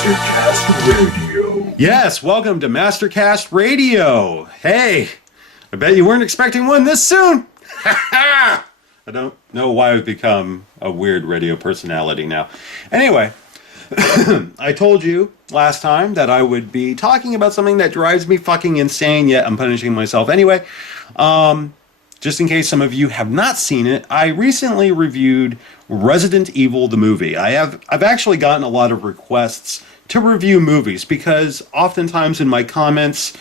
Mastercast Radio. Yes, welcome to Mastercast Radio. Hey, I bet you weren't expecting one this soon. I don't know why I've become a weird radio personality now. Anyway, I told you last time that I would be talking about something that drives me fucking insane, yet I'm punishing myself anyway. Just in case some of you have not seen it, I recently reviewed Resident Evil the movie. I've actually gotten a lot of requests to review movies because oftentimes in my comments,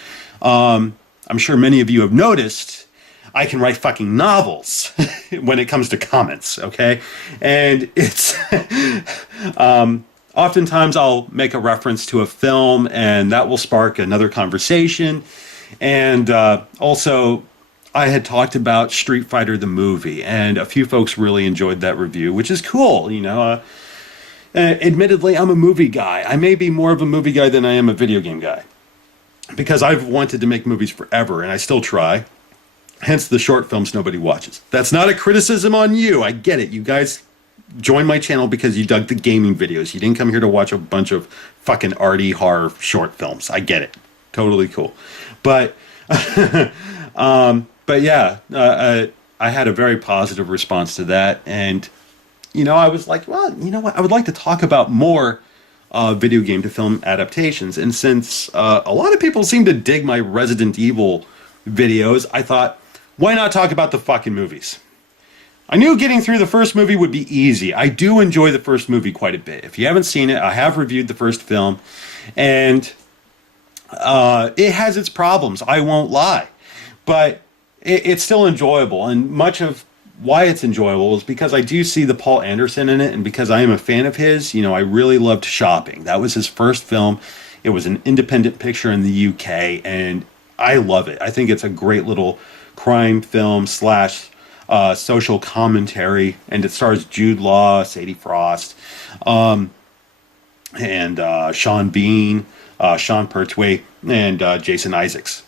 I'm sure many of you have noticed, I can write fucking novels when it comes to comments, okay? And it's oftentimes I'll make a reference to a film and that will spark another conversation. And also, I had talked about Street Fighter the movie, and a few folks really enjoyed that review, which is cool, you know. Admittedly, I'm a movie guy. I may be more of a movie guy than I am a video game guy, because I've wanted to make movies forever, and I still try. Hence the short films nobody watches. That's not a criticism on you. I get it. You guys joined my channel because you dug the gaming videos. You didn't come here to watch a bunch of fucking arty horror short films. I get it. Totally cool. But yeah, I had a very positive response to that. And, you know, I was like, well, you know what? I would like to talk about more video game to film adaptations. And since a lot of people seem to dig my Resident Evil videos, I thought, why not talk about the fucking movies? I knew getting through the first movie would be easy. I do enjoy the first movie quite a bit. If you haven't seen it, I have reviewed the first film. And it has its problems, I won't lie. But it's still enjoyable, and much of why it's enjoyable is because I do see the Paul Anderson in it, and because I am a fan of his. You know, I really loved Shopping. That was his first film. It was an independent picture in the UK, and I love it. I think it's a great little crime film slash social commentary, and it stars Jude Law, Sadie Frost, and Sean Bean, Sean Pertwee, and Jason Isaacs.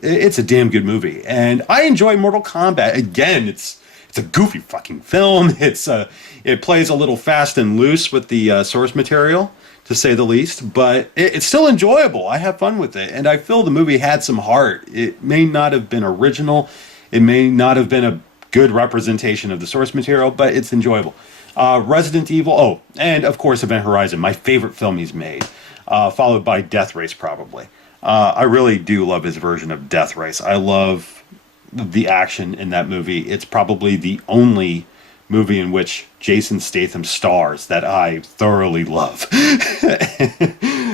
It's a damn good movie, and I enjoy Mortal Kombat. Again, it's a goofy fucking film. It plays a little fast and loose with the source material, to say the least, but it's still enjoyable. I have fun with it, and I feel the movie had some heart. It may not have been original, it may not have been a good representation of the source material, but it's enjoyable. Resident Evil, and of course Event Horizon, my favorite film he's made, followed by Death Race probably. I really do love his version of Death Race. I love the action in that movie. It's probably the only movie in which Jason Statham stars that I thoroughly love.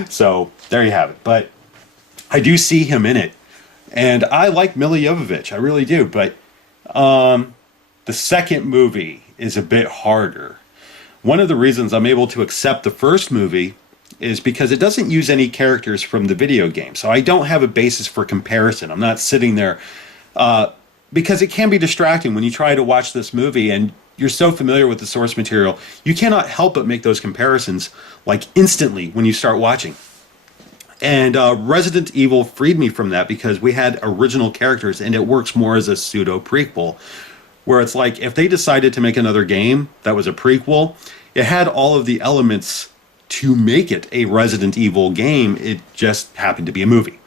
So there you have it. But I do see him in it, and I like Milla Jovovich. I really do. But the second movie is a bit harder. One of the reasons I'm able to accept the first movie is because it doesn't use any characters from the video game. So I don't have a basis for comparison. I'm not sitting there because it can be distracting when you try to watch this movie and you're so familiar with the source material. You cannot help but make those comparisons like instantly when you start watching. And Resident Evil freed me from that because we had original characters, and it works more as a pseudo prequel, where it's like if they decided to make another game that was a prequel, it had all of the elements to make it a Resident Evil game. It just happened to be a movie.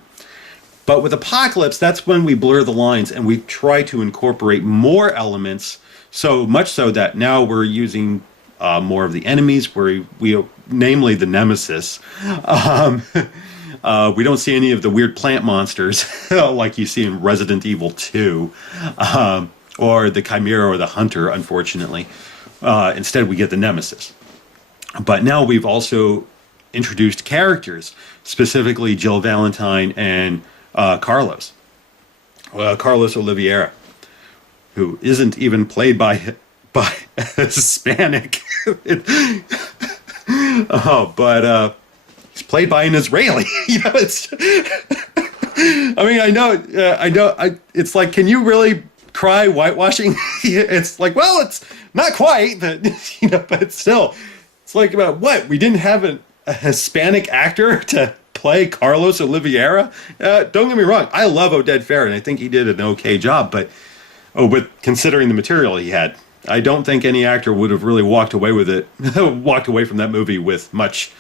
But with Apocalypse, that's when we blur the lines and we try to incorporate more elements, so much so that now we're using more of the enemies, where we namely the Nemesis. We don't see any of the weird plant monsters like you see in Resident Evil 2, or the Chimera or the Hunter, unfortunately. Instead, we get the Nemesis. But now we've also introduced characters, specifically Jill Valentine and Carlos Oliveira, who isn't even played by a Hispanic. But he's played by an Israeli. You know, it's. I mean, I know. It's like, can you really cry whitewashing? It's like, well, it's not quite, but you know, but still. It's like, about what? We didn't have a Hispanic actor to play Carlos Oliveira? Don't get me wrong. I love Oded Fehr, and I think he did an okay job. But with considering the material he had, I don't think any actor would have really walked away with it, walked away from that movie with much,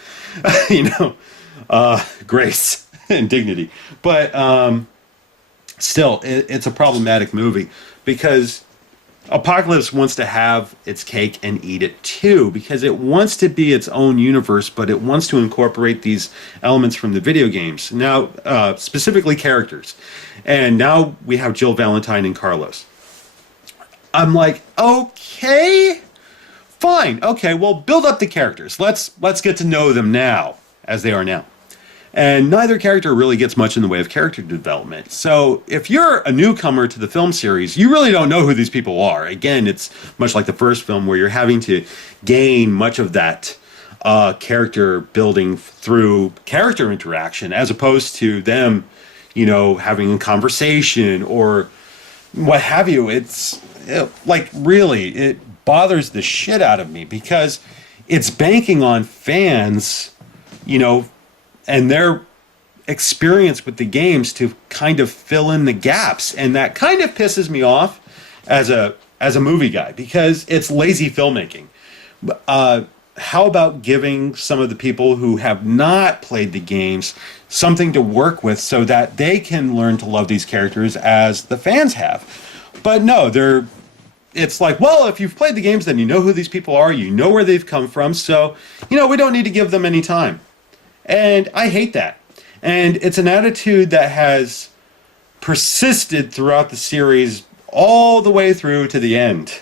you know, grace and dignity. But still, it's a problematic movie because Apocalypse wants to have its cake and eat it too, because it wants to be its own universe, but it wants to incorporate these elements from the video games. Now, specifically characters. And now we have Jill Valentine and Carlos. I'm like, okay, fine. Okay, well, build up the characters. Let's get to know them now as they are now. And neither character really gets much in the way of character development. So if you're a newcomer to the film series, you really don't know who these people are. Again, it's much like the first film where you're having to gain much of that character building through character interaction as opposed to them, you know, having a conversation or what have you. It bothers the shit out of me because it's banking on fans, you know, and their experience with the games to kind of fill in the gaps. And that kind of pisses me off as a movie guy because it's lazy filmmaking. How about giving some of the people who have not played the games something to work with so that they can learn to love these characters as the fans have? But no, it's like, well, if you've played the games, then you know who these people are, you know where they've come from, so, you know, we don't need to give them any time. And I hate that. And it's an attitude that has persisted throughout the series all the way through to the end.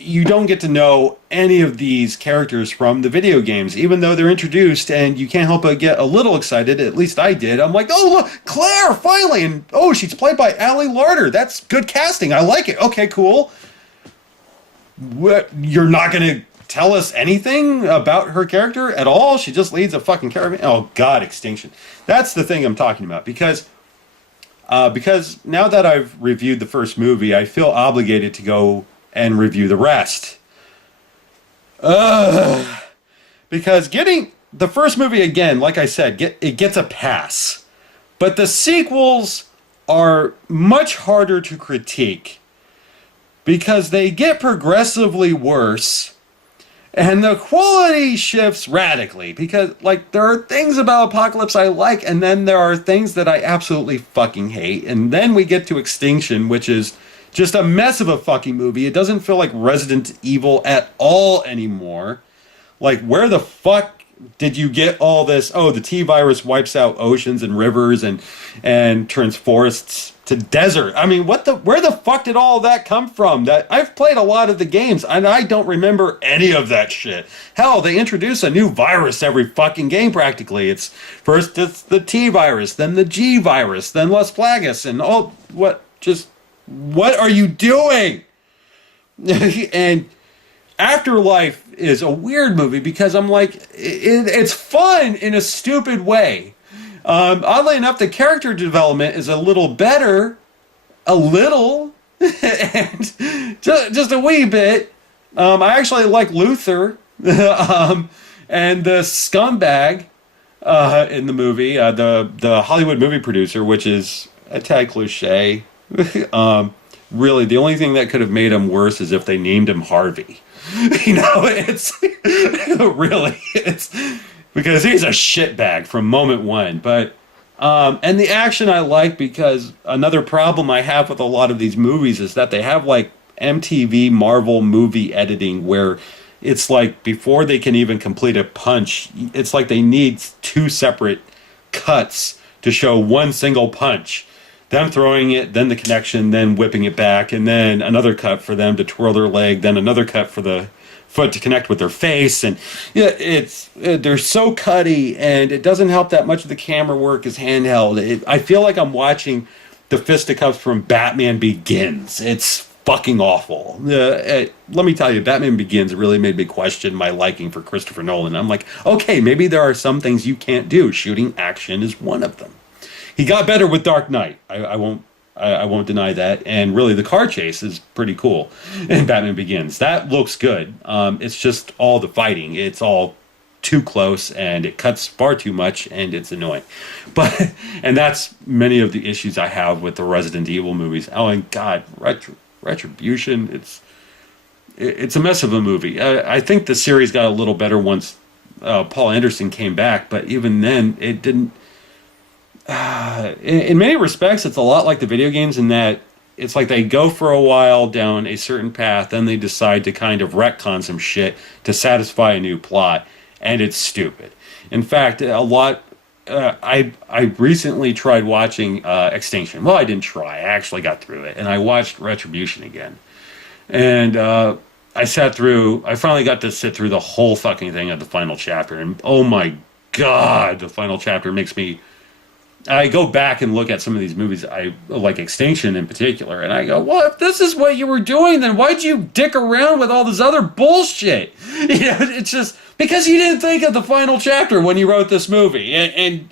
You don't get to know any of these characters from the video games, even though they're introduced, and you can't help but get a little excited. At least I did. I'm like, oh, look, Claire, finally! And, oh, she's played by Ali Larter. That's good casting. I like it. Okay, cool. What, you're not going to tell us anything about her character at all? She just leads a fucking caravan? Oh, God, Extinction. That's the thing I'm talking about, because now that I've reviewed the first movie, I feel obligated to go and review the rest. Because getting the first movie, again, like I said, it gets a pass. But the sequels are much harder to critique because they get progressively worse and the quality shifts radically because, like, there are things about Apocalypse I like, and then there are things that I absolutely fucking hate. And then we get to Extinction, which is just a mess of a fucking movie. It doesn't feel like Resident Evil at all anymore. Like, where the fuck did you get all this? Oh, the T-virus wipes out oceans and rivers and turns forests to desert. I mean, where the fuck did all that come from? That I've played a lot of the games and I don't remember any of that shit. Hell, they introduce a new virus every fucking game practically. It's the T-virus, then the G-virus, then Las Plagas, and what are you doing? And Afterlife is a weird movie because I'm like, it's fun in a stupid way. Oddly enough, the character development is a little better, and just a wee bit. I actually like Luther and the scumbag in the movie, the Hollywood movie producer, which is a tad cliche. Really, the only thing that could have made him worse is if they named him Harvey. You know, it's because he's a shitbag from moment one. But and the action I like, because another problem I have with a lot of these movies is that they have like MTV Marvel movie editing where it's like before they can even complete a punch, it's like they need two separate cuts to show one single punch. Them throwing it, then the connection, then whipping it back, and then another cut for them to twirl their leg, then another cut for the foot to connect with their face. And yeah, they're so cutty, and it doesn't help that much of the camera work is handheld. I feel like I'm watching the fisticuffs from Batman Begins. It's fucking awful. Let me tell you, Batman Begins really made me question my liking for Christopher Nolan. I'm like, okay, maybe there are some things you can't do. Shooting action is one of them. He got better with Dark Knight. I won't deny that. And really, the car chase is pretty cool in Batman Begins. That looks good. It's just all the fighting. It's all too close, and it cuts far too much, and it's annoying. And that's many of the issues I have with the Resident Evil movies. Oh, and God, Retribution, it's a mess of a movie. I think the series got a little better once Paul Anderson came back, but even then, it didn't. In many respects, it's a lot like the video games in that it's like they go for a while down a certain path, then they decide to kind of retcon some shit to satisfy a new plot, and it's stupid. In fact, a lot. I recently tried watching Extinction. Well, I didn't try. I actually got through it, and I watched Retribution again. And I finally got to sit through the whole fucking thing at the final chapter, and oh my god, the final chapter makes me. I go back and look at some of these movies, I like Extinction in particular, and I go, well, if this is what you were doing, then why'd you dick around with all this other bullshit? You know, it's just because you didn't think of the final chapter when you wrote this movie. And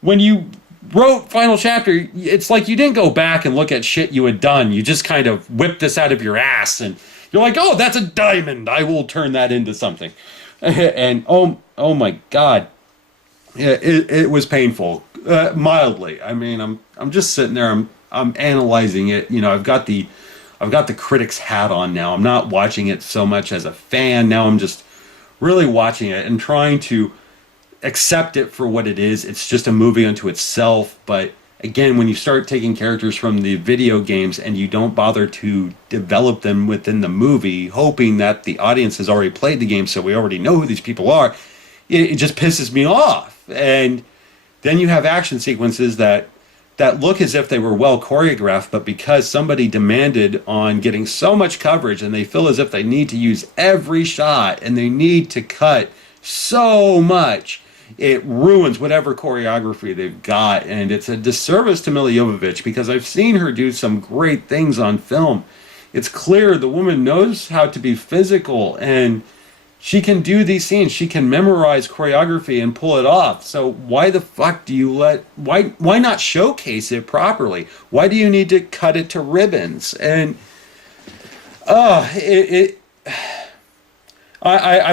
when you wrote final chapter, it's like you didn't go back and look at shit you had done. You just kind of whipped this out of your ass, and you're like, oh, that's a diamond. I will turn that into something. And oh my God. It was painful. Mildly. I mean, I'm just sitting there. I'm analyzing it. You know, I've got the critic's hat on now. I'm not watching it so much as a fan. Now I'm just really watching it and trying to accept it for what it is. It's just a movie unto itself. But again, when you start taking characters from the video games and you don't bother to develop them within the movie, hoping that the audience has already played the game, so we already know who these people are, it just pisses me off. And then you have action sequences that look as if they were well choreographed, but because somebody demanded on getting so much coverage and they feel as if they need to use every shot and they need to cut so much, it ruins whatever choreography they've got. And it's a disservice to Milla Jovovich because I've seen her do some great things on film. It's clear the woman knows how to be physical and she can do these scenes. She can memorize choreography and pull it off. So why the fuck do you why not showcase it properly? Why do you need to cut it to ribbons? And I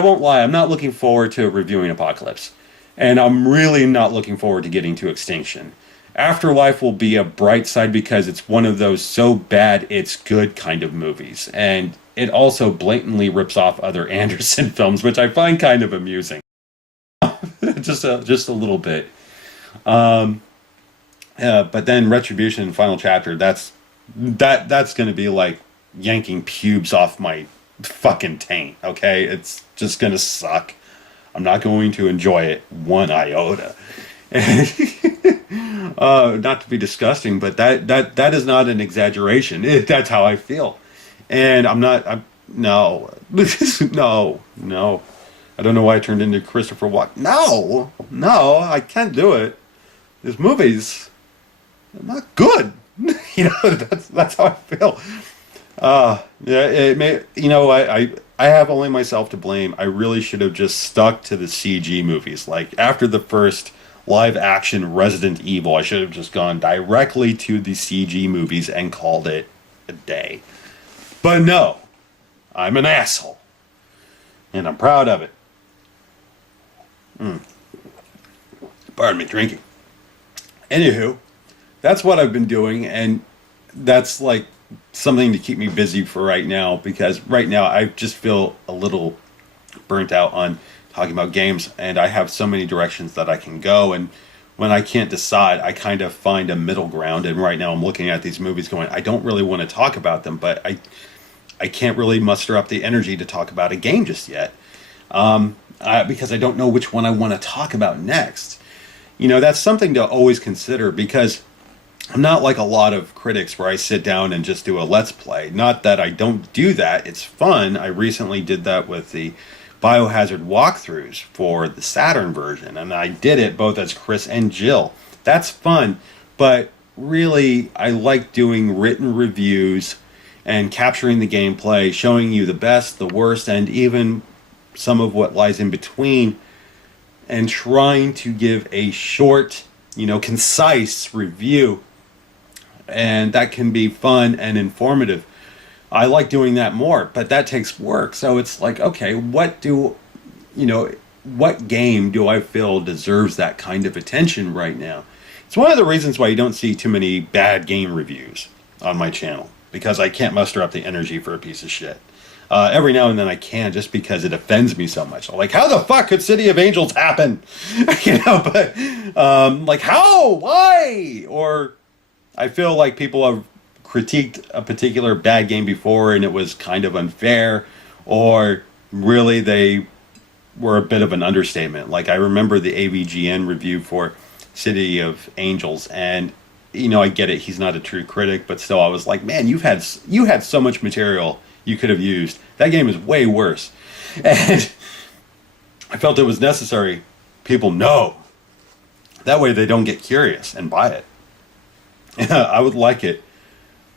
won't lie. I'm not looking forward to reviewing Apocalypse, and I'm really not looking forward to getting to Extinction. Afterlife will be a bright side because it's one of those so bad it's good kind of movies, and it also blatantly rips off other Anderson films, which I find kind of amusing. just a little bit. But then Retribution and Final Chapter, that's going to be like yanking pubes off my fucking taint, okay? It's just going to suck. I'm not going to enjoy it one iota. Not to be disgusting, but that is not an exaggeration. That's how I feel. And no. No. I don't know why I turned into Christopher Walken. No, I can't do it. These movies are not good. You know, that's how I feel. Yeah, it may, you know, I have only myself to blame. I really should have just stuck to the CG movies. Like, after the first live action Resident Evil, I should have just gone directly to the CG movies and called it a day. But no, I'm an asshole. And I'm proud of it. Pardon me, drinking. Anywho, that's what I've been doing, and that's like something to keep me busy for right now, because right now I just feel a little burnt out on talking about games, and I have so many directions that I can go, and when I can't decide, I kind of find a middle ground, and right now I'm looking at these movies going, I don't really want to talk about them, but I can't really muster up the energy to talk about a game just yet, because I don't know which one I want to talk about next. You know, that's something to always consider, because I'm not like a lot of critics where I sit down and just do a let's play. Not that I don't do that. It's fun. I recently did that with the Biohazard walkthroughs for the Saturn version, and I did it both as Chris and Jill. That's fun, but really I like doing written reviews and capturing the gameplay, showing you the best, the worst, and even some of what lies in between, and trying to give a short, concise review. And that can be fun and informative. I like doing that more, but that takes work. So it's like, okay, what game do I feel deserves that kind of attention right now? It's one of the reasons why you don't see too many bad game reviews on my channel. because I can't muster up the energy for a piece of shit. Every now and then I can, just because it offends me so much. I'm like, how the fuck could City of Angels happen? But like, how? Why? Or I feel like people have critiqued a particular bad game before and it was kind of unfair, or really they were a bit of an understatement. Like, I remember the AVGN review for City of Angels, and I get it, he's not a true critic, but still I was like, man, you had so much material you could have used. That game is way worse. And I felt it was necessary people know. That way they don't get curious and buy it. I would like it.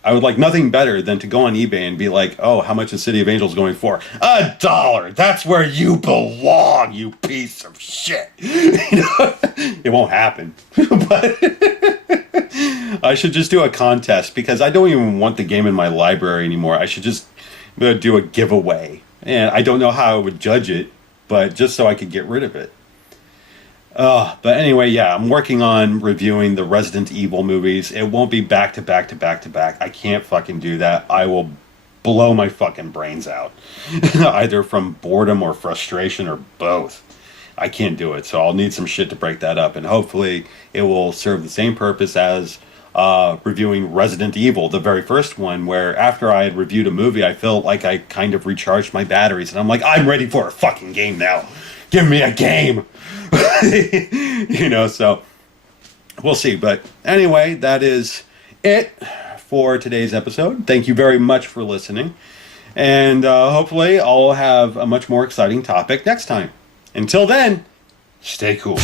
I would like nothing better than to go on eBay and be like, oh, how much is City of Angels going for? $1. That's where you belong, you piece of shit. It won't happen. But I should just do a contest, because I don't even want the game in my library anymore. I should just do a giveaway. And I don't know how I would judge it, but just so I could get rid of it. But anyway, yeah, I'm working on reviewing the Resident Evil movies. It won't be back to back to back to back. I can't fucking do that. I will blow my fucking brains out. Either from boredom or frustration or both. I can't do it, so I'll need some shit to break that up. And hopefully it will serve the same purpose as reviewing Resident Evil, the very first one, where after I had reviewed a movie, I felt like I kind of recharged my batteries. And I'm like, I'm ready for a fucking game now. Give me a game. So we'll see. But anyway, that is it for today's episode. Thank you very much for listening. And hopefully I'll have a much more exciting topic next time. Until then, stay cool.